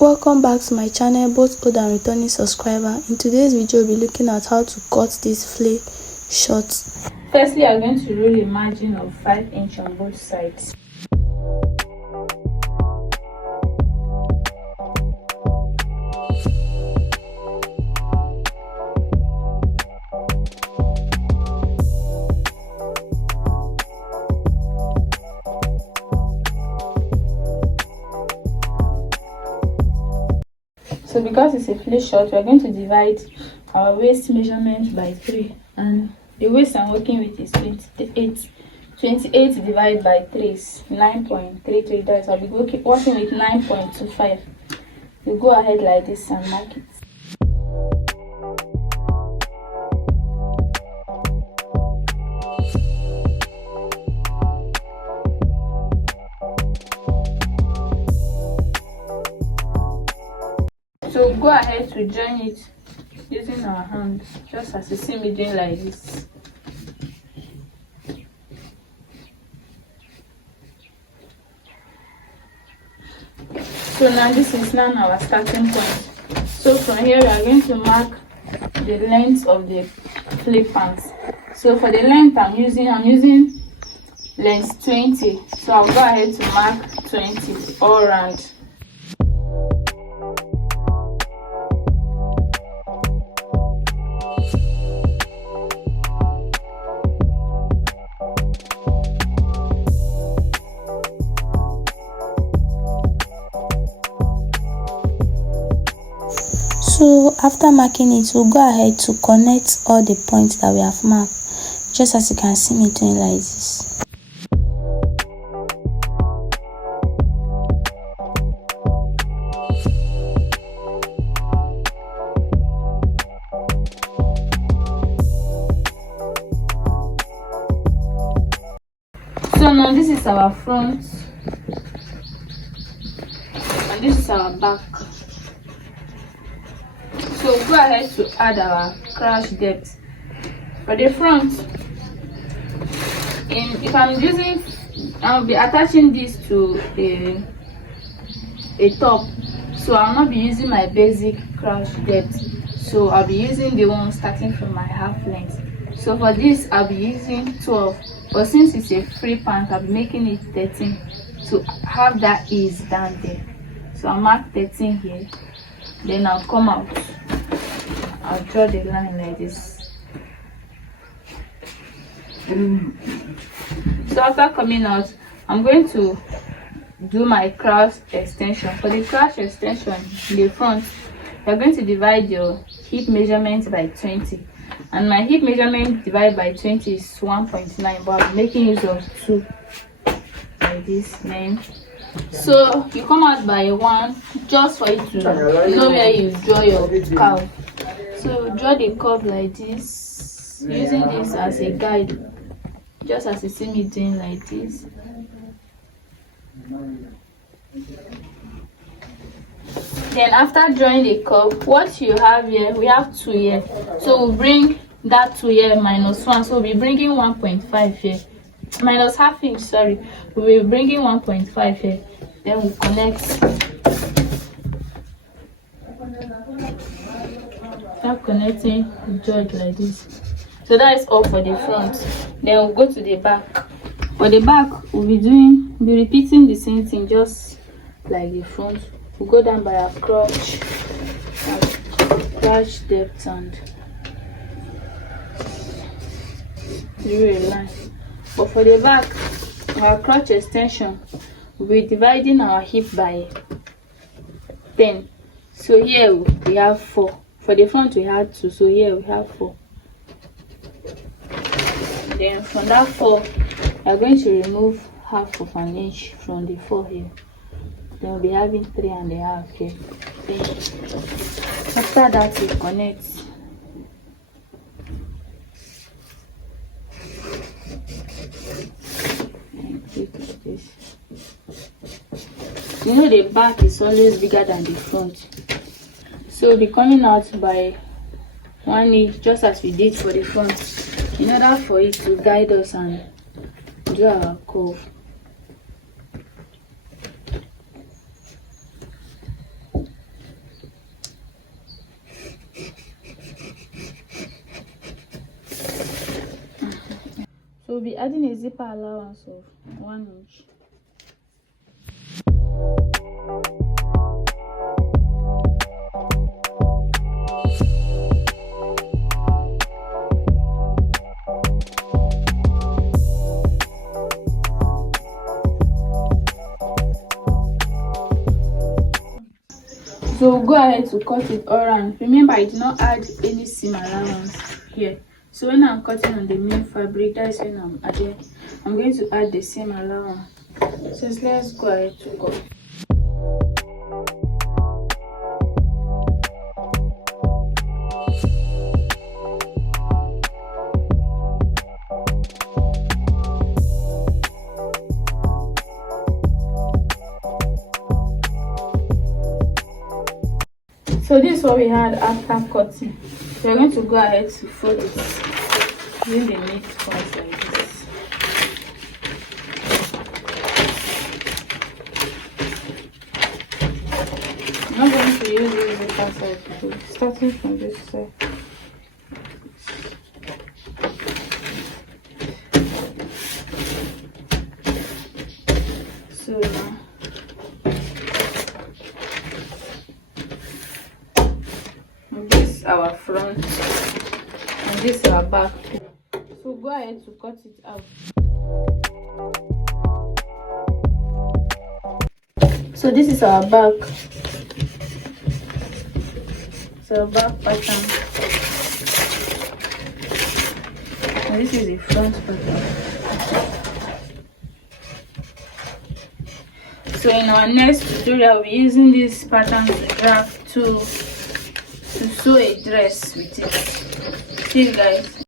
Welcome back to my channel, both old and returning subscriber. In today's video, we'll be looking at how to cut this flare short. Firstly, I'm going to rule a margin of 5 inches on both sides. So because it's a flare short, we're going to divide our waist measurement by 3, and the waist I'm working with is 28. 28 divided by 3 is 9.33. That's I'll be working with 9.25. You go ahead like this and mark it. So go ahead to join it using our hands, just as you see me doing like this. So now this is now our starting point. So from here we are going to mark the length of the flare pants. So for the length I'm using length 20. So I'll go ahead to mark 20 all around. So after marking it, we'll go ahead to connect all the points that we have marked, just as you can see me doing like this. So now this is our front and this is our back. So go ahead to add our crash depth. For the front, if I'm using, I'll be attaching this to a top, so I'll not be using my basic crash depth. So I'll be using the one starting from my half length. So for this I'll be using 12, but since it's a free pant, I'll be making it 13 to have that ease down there. So I'll mark 13 here, then I'll come out. I'll draw the line like this. So after coming out, I'm going to do my crash extension. For the crash extension in the front, you're going to divide your hip measurement by 20, and my hip measurement divided by 20 is 1.9, but I'm making use of 2 like this. Then so you come out by 1 just for it to know where you draw your curve. So draw the curve like this, using this as a guide, just as you see me doing like this. Then after drawing the curve, what you have here, we have 2 here, so we'll bring that 2 here minus 1, so we'll be bringing 1.5 here, minus half inch, sorry, we'll be bringing 1.5 here. Then we'll connect. Start connecting, draw it like this. So that is all for the front. Then we'll go to the back. For the back, we'll be repeating the same thing, just like the front. We'll go down by our crotch depth and draw a line. But for the back, our crotch extension, we'll be dividing our hip by 10. So here we have 4. For the front we had 2, so here we have 4. Then from that 4, we are going to remove half of an inch from the 4 here. Then we'll be having 3.5 here. Then after that we connect. And click like this. You know the back is always bigger than the front, so we'll be coming out by 1 inch, just as we did for the front, in order for it to guide us and draw our curve. we'll be adding a zipper allowance of 1 inch. So we'll go ahead to cut it all around. Remember, I did not add any seam allowance here. So when I'm cutting on the main fabric, that's when I'm going to add the seam allowance. So let's go ahead to cut. So this is what we had after cutting. So we're going to go ahead to fold it using the neat points like this. I'm not going to use this zipper side today, starting from this side. So now this is our front and this is our back. So go ahead to cut it out. So this is our back. So back pattern. And this is the front pattern. So in our next tutorial, we'll be using this pattern graph to sew a dress with it. See you guys.